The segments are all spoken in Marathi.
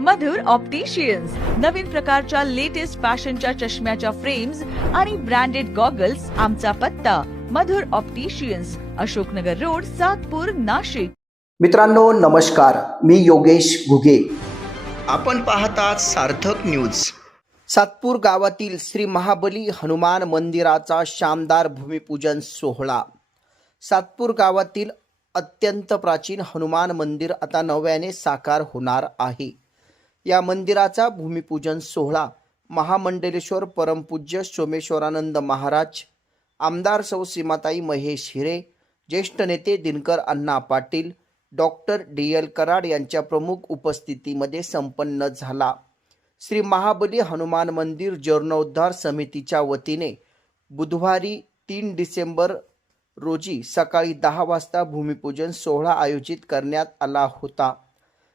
मधुर ऑप्टिशियन्स नवीन प्रकारच्या लेटेस्ट फॅशनच्या चष्म्याच्या फ्रेम्स आणि ब्रँडेड गॉगल्स आमचा पत्ता. Madhur opticians Ashoknagar road Satpur Nashik. मित्रांनो नमस्कार. मी योगेश घुगे. आपण पाहतात सार्थक न्यूज सातपूर गावातील श्री महाबली हनुमान मंदिराचा शानदार भूमिपूजन सोहळा. सातपूर गावातील अत्यंत प्राचीन हनुमान मंदिर आता नव्याने साकार होणार आहे. या मंदिराचा भूमिपूजन सोहळा महामंडलेश्वर परमपूज्य सोमेश्वरानंद महाराज आमदार सौ सीमाताई महेश हिरे ज्येष्ठ नेते Dinkar Anna Patil doctor D L Karad यांच्या प्रमुख उपस्थितीमध्ये संपन्न झाला. श्री महाबली हनुमान मंदिर जीर्णोद्धार समितीच्या वतीने बुधवारी तीन डिसेंबर रोजी सकाळी दहा वाजता भूमिपूजन सोहळा आयोजित करण्यात आला होता.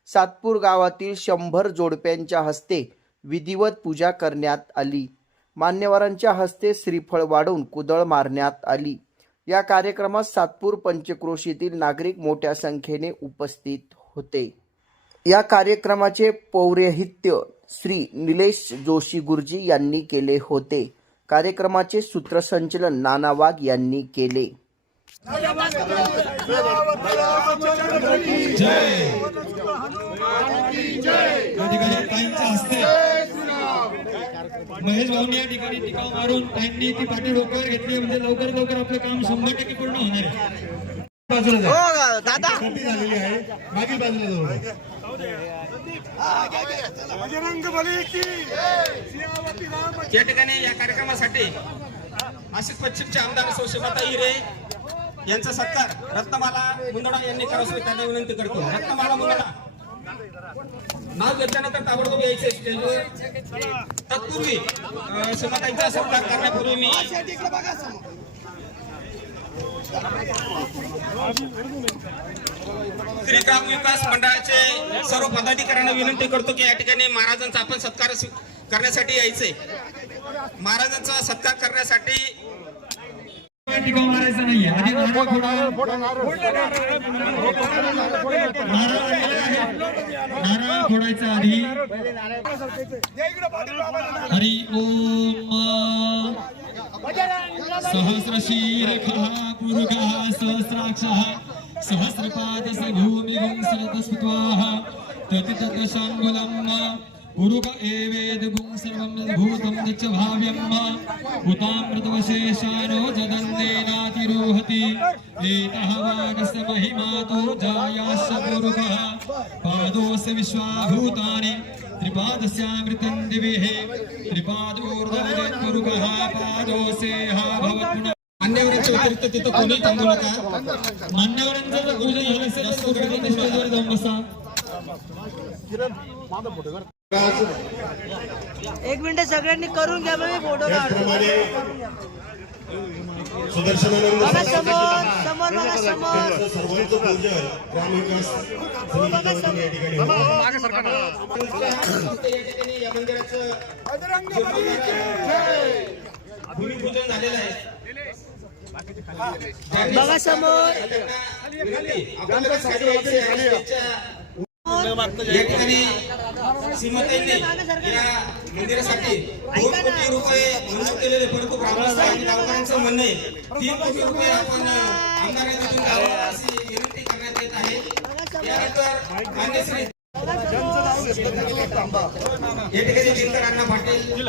सातपूर गावातील शंभर जोडप्यांच्या हस्ते विधिवत पूजा करण्यात आली. मान्यवरांच्या हस्ते श्रीफळ वाढून कुदळ मारण्यात आली. या कार्यक्रमात सातपूर पंचक्रोशीतील नागरिक मोठ्या संख्येने उपस्थित होते. या कार्यक्रमाचे पौरोहित्य श्री निलेश जोशी गुरुजी यांनी केले होते. कार्यक्रमाचे सूत्रसंचलन नाना वाघ यांनी केले. या ठिकाणी ताईंच्या हस्ते महेश भाऊनी या ठिकाणी टिकाव मारून ताईंनी ती पाठी डोक्यावर घेतली म्हणजे लवकर लवकर आपलं काम शंभर टक्के पूर्ण होणार आहे. बाजूला झालेली आहे. मागील बाजूला जाऊ. या ठिकाणी या कार्यक्रमासाठी नाशिक पश्चिमचे आमदार सौ शिवाता हिरे यांचा सत्कार रत्नमाला मुंदडा यांनी करावं त्यांना विनंती करतो. रत्नमाला मुंदडा. नाव घेतल्यानंतर ताबडतोब यायचे स्टेजवर. तत्पूर्वी अं, सत्कार करण्यापूर्वी मी श्री ग्राम विकास मंडळाचे सर्व पदाधिकाऱ्यांना विनंती करतो की या ठिकाणी महाराजांचा आपण सत्कार करण्यासाठी यायचे. महाराजांचा सत्कार करण्यासाठी टिकाव मारायचा नाहीये. आधी नारळ फोडा नारळ आणलेला आहे. नारळ फोडायचा आधी. हरि ओम. सहस्रशीर्षः पुरुषः सहस्राक्षः सहस्रपादस भूमिगं सरतस्त्वाः ततितदशाङ्गुलम् पुरुष एवेदगुं सर्वं यद्भूतं च भाव्यम् उतामृतवशेषानो जदन्नेनातिरोहति एतः वागस्य महिमा तु जायाश्च पुरुषः पादोऽस्य विश्वाभूतानि त्रिपादस्यामृतं दिविः। त्रिपादोर्धपुरुषः पादोऽस्येह भवत्पुनः मान्यवरांच्या व्यतिरिक्त तिथं कोणी थांबू नका मान्यवरांचं जर पूजन झालं असेल तर तुम्ही स्टेजवर जाऊन बसा एक मिनिट सगळ्यांनी करून घ्या मग मी फोटो बघा समोर समोर बघा समोर. सर्वांचं पूजन ग्रामविकास समितीच्या वतीने या ठिकाणी होतं. या ठिकाणी या मंदिराचं भूमिपूजन झालेलं आहे. बघा समोर. या मंदिरासाठी दोन कोटी रुपये मंजूर केलेले परंतु ग्रामस्थ आणि गावकऱ्यांचं म्हणणं आहे तीन कोटी रुपये आपण आमदारांकडून द्यावं अशी विनंती करण्यात येत आहे. यानंतर मान्य श्री या ठिकाणी दिनकर अण्णा पाटील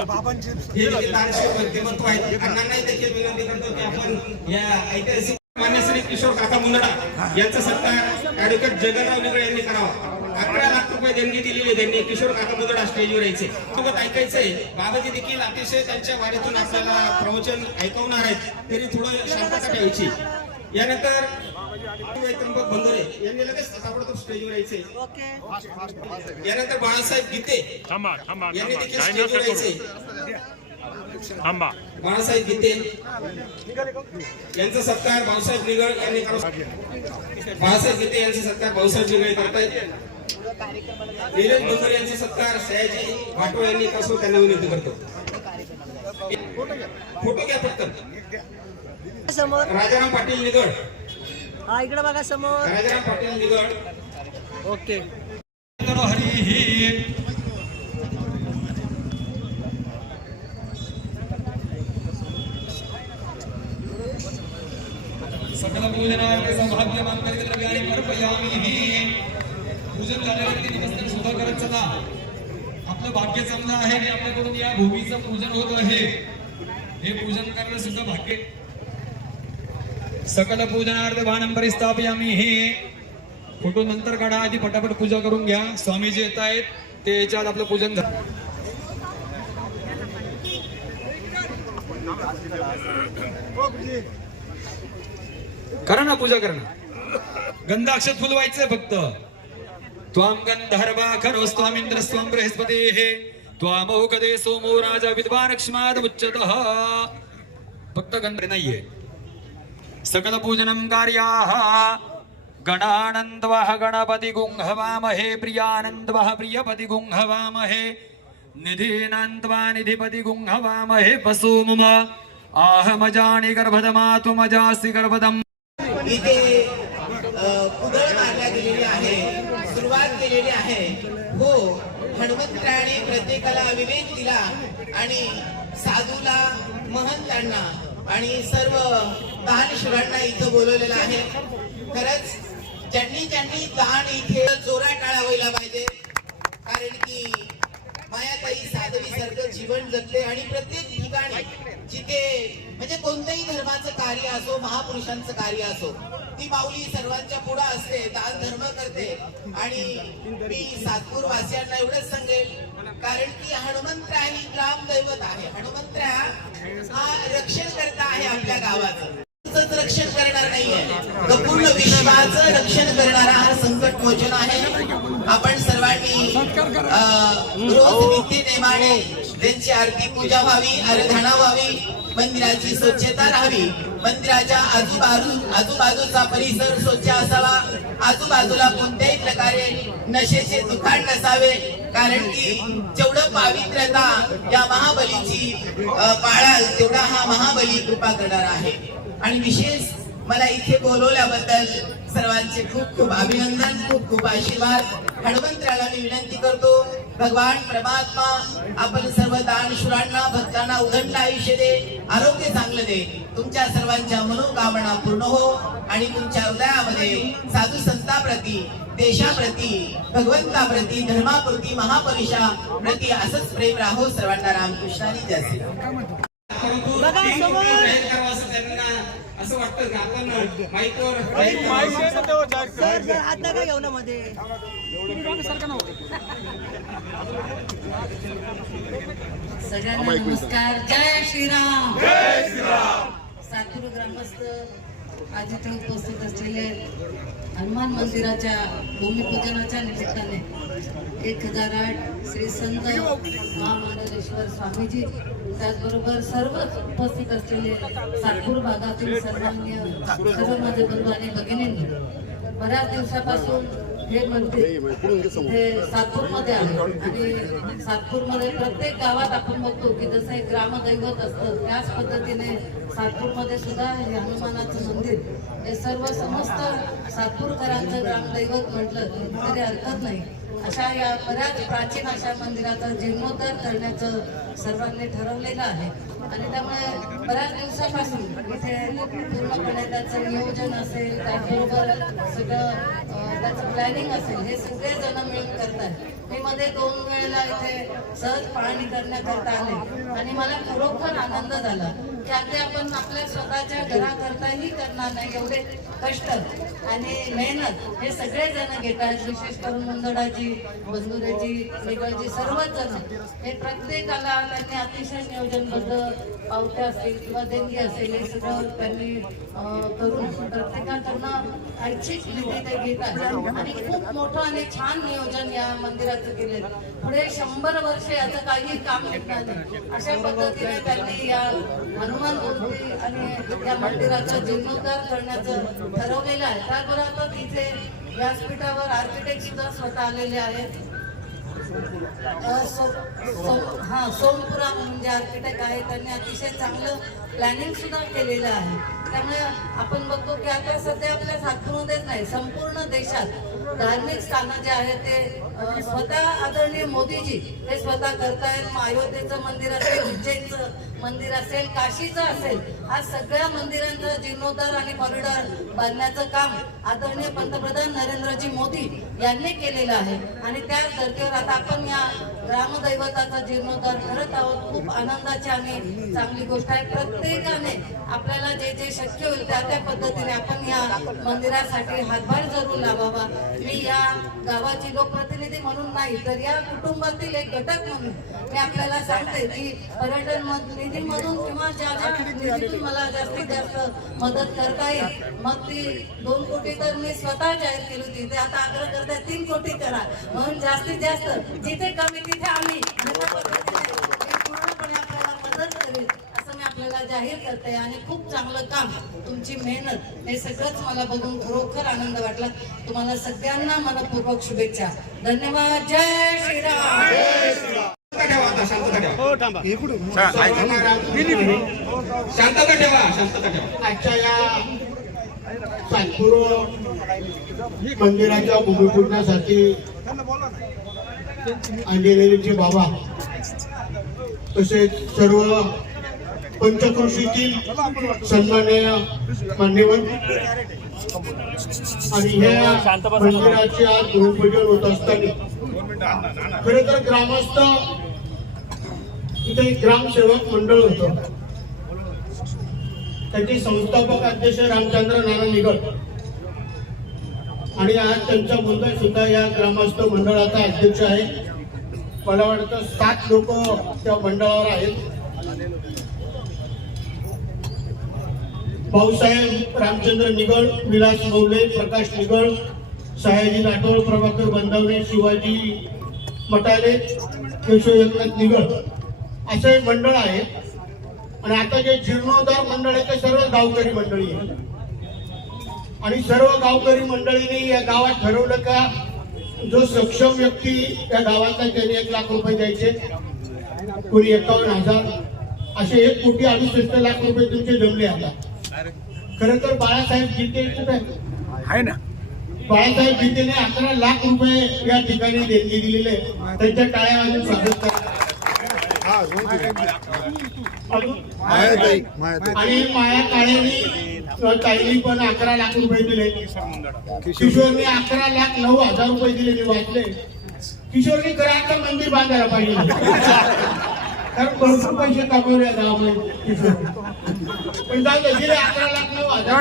हे देखील दानशूर व्यक्तिमत्व आहेत. अण्णांनाही देखील विनंती करतो की आपण या ऐतिहासिक मान्य श्री किशोर काका मुंदडा यांचा सत्कार ऍडव्होकेट जगनराव निगळे यांनी करावा. अकरा लाख रुपये देणगी दिलेली त्यांनी किशोर काका मुंदडा स्टेजवर यायचे. सोबत ऐकायचंय बाबाजी देखील अतिशय त्यांच्या वारीतून आपल्याला प्रवचन ऐकवणार आहेत तरी थोडं शांतता ठेवायची. यानंतर त्र्यंबक बंदरे यांनी लगेच ताबडतोब स्टेजवर यायचे. यानंतर बाळासाहेब गीते यांनी देखील स्टेजवर यायचे. थांबा. बाळासाहेब गीते यांचा सत्कार भाऊसाहेब निगळ यांनी. बाळासाहेब गीते यांचा सत्कार भाऊसाहेब निगळे करतायत नीरज बंदर यांचा सत्कार सयाजी वाटो यांनी कसो त्यांना विनंती करतो. फोटो घ्या फक्त समोर. राजाराम पाटील निगड हा इकडे बघा समोर. राजाराम पाटील निगड ओके. हरी. चला. आपलं भाग्य चांगलं आहे आणि आपल्याकडून या भूमीचं पूजन होत आहे. हे पूजन करणं सुद्धा भाग्य सकल पूजनार्थ भानं परिस्थापयामी हे. फोटो नंतर काढा आधी पटापट पूजा करून घ्या. स्वामीजी येत आहेत ते याच्यात आपलं पूजन झालं करा ना पूजा करा ना. गंधाक्ष अक्षत फुलवायचंय फक्त. त्वाम गंधर्वा स्वामींद्र स्वाम बृहस्पती. हे त्वामौकदे सोमो राजा विद्वानक्ष्माद उच्चत फक्त गंध नाहीये. सकल पूजनम कार्याः. गणानन्दवः गणपति गुंहवामहे प्रियानन्दवः प्रियपति गुंहवामहे निधीनान्त्वा निधिपति गुंहवामहे पशु मम आहमजानि गर्भदमातुमजासि गर्भदम्। इति कुदळ मारल्या गेलेली आहे सुरुवात केलेली आहे. हो हनुमंतराने प्रत्येकाला विवेक दिला आणि साधूला महंतांना आणि सर्व दानशूरांना इथं बोलवलेलं आहे. खरंच ज्यांनी ज्यांनी दान इथे जोरा टाळा व्हायला पाहिजे कारण की मायाताई साधवी सारखं जीवन जगले आणि प्रत्येक ठिकाणी जिथे म्हणजे कोणत्याही धर्माचं कार्य असो महापुरुषांचं कार्य असो ती माऊली सर्वांच्या पुढे असते दान धर्म करते. आणि मी सातपूर वासियांना एवढंच सांगेल कारण की हनुमंतराय ही ग्राम दैवत आहे. हनुमंतराय हा रक्षण करता आहे आपल्या गावाचं. रक्षण करणार नाहीये. तर पूर्ण विश्वाचं रक्षण करणारा हा संकट मोचन आहे. आपण सर्वांनी रोज नित्य नेमाने त्यांची आरती पूजा व्हावी आराधना व्हावी मंदिराची स्वच्छता राहावी. मंदिराच्या आजूबाजू आजूबाजूचा परिसर स्वच्छ असावा. आजूबाजूला कोणत्याही प्रकारे नशेचे दुकान नसावे. कारण की जेवढं पावित्र्यता या महाबलीची पाळाल तेवढा हा महाबली कृपा करणार आहे. आणि विशेष मला इथे बोलवल्याबद्दल सर्वांचे खूप खूप अभिनंदन खूप खूप आशीर्वाद. हनुमंतराला मी विनंती करतो भगवान परमात्मा आपण सर्व दानशुरांना भक्तांना उदंड आयुष्य दे आरोग्य चांगलं दे. तुमच्या सर्वांच्या मनोकामना पूर्ण हो आणि तुमच्या हृदयामध्ये साधू संताप्रती देशाप्रती भगवंताप्रती धर्माप्रती महापरिषा प्रती असंच प्रेम राहो सर्वांना रामकृष्णानी. जय करावं असं वाटतं का माईकवर हात नका घेऊ ना मध्ये सगळ्यांना नमस्कार. जय श्रीराम. जय श्रीराम. सातूर ग्रामस्थ आज इथे उपस्थित असलेले हनुमान मंदिराच्या भूमिपूजनाच्या निमित्ताने एक हजार आठ श्री संत महामंडलेश्वर स्वामीजी त्याचबरोबर सर्वच उपस्थित असलेले सातपूर भागातील सर्वांनी सर्व माझे बंधू आणि भगिनींनी बऱ्याच दिवसापासून हे मंदिर हे सातपूरमध्ये आहे. आणि सातपूरमध्ये प्रत्येक गावात आपण बघतो की जसं एक ग्रामदैवत असतं त्याच पद्धतीने सातपूरमध्ये सुद्धा हे हनुमानाचं मंदिर हे सर्व समस्त सातपूरकरांचं ग्रामदैवत म्हटलं तरी हरकत नाही. अशा या बऱ्याच प्राचीन अशा मंदिराचा जीर्णोद्धार करण्याचं सर्वांनी ठरवलेलं आहे. आणि त्यामुळे बऱ्याच दिवसापासून इथे पूर्णपणे त्याचं नियोजन असेल त्याचबरोबर सगळं त्याचं प्लॅनिंग असेल हे सगळे जण मिळून करतात मी मध्ये दोन वेळेला इथे सहज पाहणी करण्याकरता आले आणि मला खरोखर आनंद झाला. त्यातले आपण आपल्या स्वतःच्या घराकरताही करणार नाही एवढे कष्ट आणि मेहनत हे सगळे जण घेतात विशेष करून मुंदडाजी बंधुरेजी निगळजी सर्वच जण. हे प्रत्येकाला त्यांनी अतिशय नियोजनबद्ध पावत्या असतील किंवा देणगी असेल हे सगळं त्यांनी करून प्रत्येकाकडनं ऐच्छिक निधी ते घेतात आणि खूप मोठं आणि छान नियोजन या मंदिराचं केले पुढे शंभर वर्ष याचं काही काम भेटणार नाही. अशा पद्धतीने त्यांनी या हनुमान मूर्ती आणि या मंदिराचा जीर्णोद्धार करण्याचं ठरवलेलं आहे. त्याबरोबर तिथे व्यासपीठावर आर्किटेक्ट सुद्धा स्वतः आलेले आहेत. हा सोमपुरा म्हणजे आर्किटेक्ट आहे त्यांनी अतिशय चांगलं प्लॅनिंग सुद्धा केलेलं आहे. त्यामुळे आपण बघतो की आता सध्या आपल्या सातपूरमध्येच नाही संपूर्ण देशात धार्मिक स्थानं जे आहेत ते स्वतः आदरणीय मोदीजी हे स्वतः करतायत. मग अयोध्येचं मंदिर असेल उज्जैनचं मंदिर असेल काशीचं असेल आज सगळ्या मंदिरांचं जीर्णोद्धार आणि कॉरिडॉर बांधण्याचं काम आदरणीय पंतप्रधान नरेंद्रजी मोदी यांनी केलेलं आहे. आणि त्याच धर्तीवर आता आपण या ग्रामदैवताचा जीर्णोद्धार करत आहोत. खूप आनंदाची आणि चांगली गोष्ट आहे. प्रत्येकाने आपल्याला जे जे शक्य होईल त्या त्या पद्धतीने आपण या मंदिरासाठी हातभार जरूर लावावा. मी या गावाची लोकप्रतिनिधी म्हणून नाही तर या कुटुंबातील एक घटक म्हणून मी आपल्याला सांगते की पर्यटन निधी निधीमधून किंवा ज्या ज्या निधीतून मला जास्तीत जास्त मदत करता येईल मग ती दोन कोटी तर मी स्वतः जाहीर केली होती. ते आता आग्रह करते तीन कोटी करा. म्हणून जास्तीत जास्त जिथे कमी पूर्णपणे आपल्याला मदत करेल असं मी आपल्याला जाहीर करते आणि खूप चांगलं काम तुमची मेहनत हे सगळंच मला बघून खरोखर आनंद वाटला. तुम्हाला सगळ्यांना मनपूर्वक शुभेच्छा. धन्यवाद. जय श्रीराम. शांतता ठेवा आता शांतता ठेवा. शांतता ठेवा शांतता ठेवा. आजच्या या सातपूर मंदिराच्या भूमिपूजनासाठी आणलेले बाबा तसेच सर्व पंचकृषीतील सन्माननीय मान्यवर आणि ह्या मंदिराचे आज गृहपूजन होत असताना खरे तर ग्रामस्थ तिथे ग्रामसेवक मंडळ होत. त्याचे संस्थापक अध्यक्ष रामचंद्र नाना निगड आणि आज त्यांचा मुलगा सुद्धा या ग्रामस्थ मंडळाचा अध्यक्ष आहे. मला वाटतं सात लोक त्या मंडळावर आहेत. भाऊसाहेब रामचंद्र निगड विलास मौले प्रकाश निगड सयाजी राठोड प्रभाकर बंधावणे शिवाजी मटाले केशव एकनाथ निगड असं मंडळ आहे. आणि आता जे जीर्णोद्धार मंडळ आहे ते सर्व गावकरी मंडळी आहे आणि सर्व गावकरी मंडळींनी या गावात ठरवलं का जो सक्षम व्यक्ती या गावाचा त्याने एक लाख रुपये द्यायचे. कोणी एकावन्न हजार. असे एक कोटी अडुसष्ट लाख रुपये तुमचे जमले आता. खरं तर बाळासाहेब गीते कुठे आहे ना? बाळासाहेब गीतेने अकरा लाख रुपये या ठिकाणी देणगी दिलेले. त्यांच्या टाळ्या वाजून स्वागत करा आणि माया काळेनी ताईनी पण अकरा लाख रुपये दिले किशोरने अकरा लाख नऊ हजार रुपये दिले मी वाचले. किशोरने घराचं मंदिर बांधायला पाहिजे. कारण भरपूर पैसे कमवले किशोर. पण जाऊ दिले अकरा लाख नऊ हजार.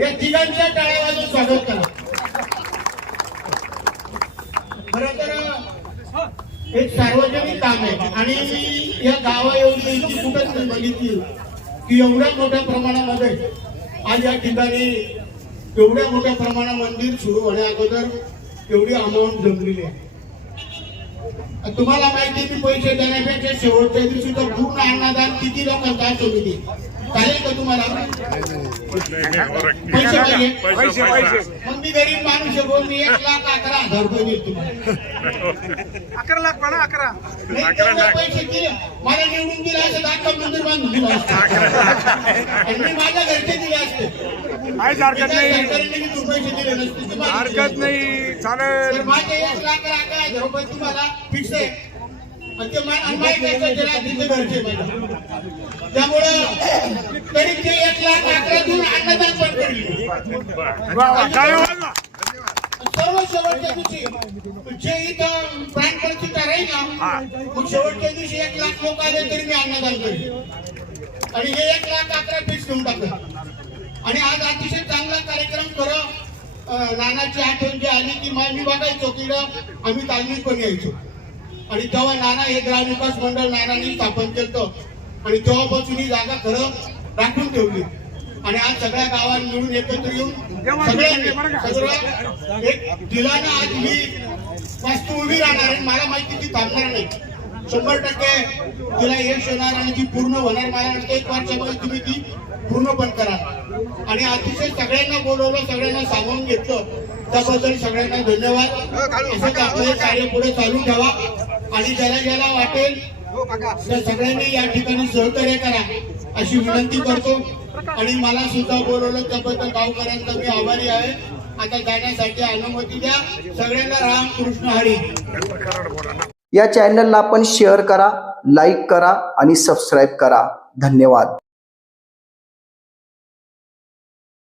या तिघांच्या टाळ्या वाजून स्वागत करा. खरं तर एक सार्वजनिक काम आहे. आणि या गावाएवढी इतकी कुठंच बघितली. की एवढ्या मोठ्या प्रमाणामध्ये आज या ठिकाणी एवढ्या मोठ्या प्रमाणात मंदिर सुरू होण्या अगोदर एवढी अमाऊंट जमलेली आहे. तुम्हाला माहिती मी पैसे देण्यापेक्षा शेवटच्या दिवशी तर पूर्ण अन्नदान किती लोकांचा असतो चालेल का तुम्हाला? पैसे पाहिजे पैसे पैसे मग मी गरीब माणूस आहे बोल मी एक लाख अकरा हजार रुपये देतो तुम्हाला. अकरा लाख म्हणा अकरा. नाही, अकरा तेवढे लाख. पैसे दिले. मला निवडून दिले तर अख्खं मंदिर बांधून दिलं असतं. आणि मी माझ्या घरचे दिले असते. काहीच हरकत नाही. सरकारने निधीतून पैसे दिले नसते ते माझे हरकत दिले नाही. चालेल. माझे एक लाख अकरा हजार रुपये तुम्हाला फिक्स आहे. ते माहिती का त्याला तिथे घरचे पाहिजे. त्यामुळं तरी ते एक लाख अकरा देऊन अन्नदान पण करली वाजवा सर्व शेवटच्या दिवशी जे इथं प्राण प्रतिष्ठा राहील ना मग शेवटच्या दिवशी एक लाख लोक आले तरी मी अन्नदान करेन. आणि हे एक लाख अकरा फिक्स घेऊन टाकलं आणि आज अतिशय चांगला कार्यक्रम खरं अं, नानाची आठवण जी आली की मा- बघायचो की इकडं आम्ही तालमीत पण यायचो. आणि तेव्हा नाना हे ग्रामविकास मंडळ नानांनी स्थापन केलं. आणि तेव्हापासून ही जागा खरं राखून ठेवली. आणि आज सगळ्या गावात मिळून एकत्र येऊन सगळ्यांनी सगळं एक दिलानं आज ही वास्तू उभी राहणार आणि मला माहिती ती थांबणार नाही. शंभर टक्के तिला यश येणार आणि ती पूर्ण होणार. मला वाटतं एक वर्षामध्ये तुम्ही ती पूर्ण पण करा आणि अतिशय सगळ्यांना बोलवलं सगळ्यांना सामावून घेतलं. त्याबद्दल सगळ्यांना धन्यवाद. असंच आपलं हे कार्य पुढे चालू ठेवा. आणि ज्याला ज्याला वाटेल. हो, तर सगळ्यांनी या ठिकाणी सहकार्य करा. अशी विनंती करतो. आणि मला सुद्धा बोलवलं त्याबद्दल गावकऱ्यांचा मी आभारी आहे. आता जाण्यासाठी अनुमती द्या. सगळ्यांना राम कृष्ण हरी. या चॅनलला आपण शेअर करा लाईक करा आणि सबस्क्राईब करा. धन्यवाद.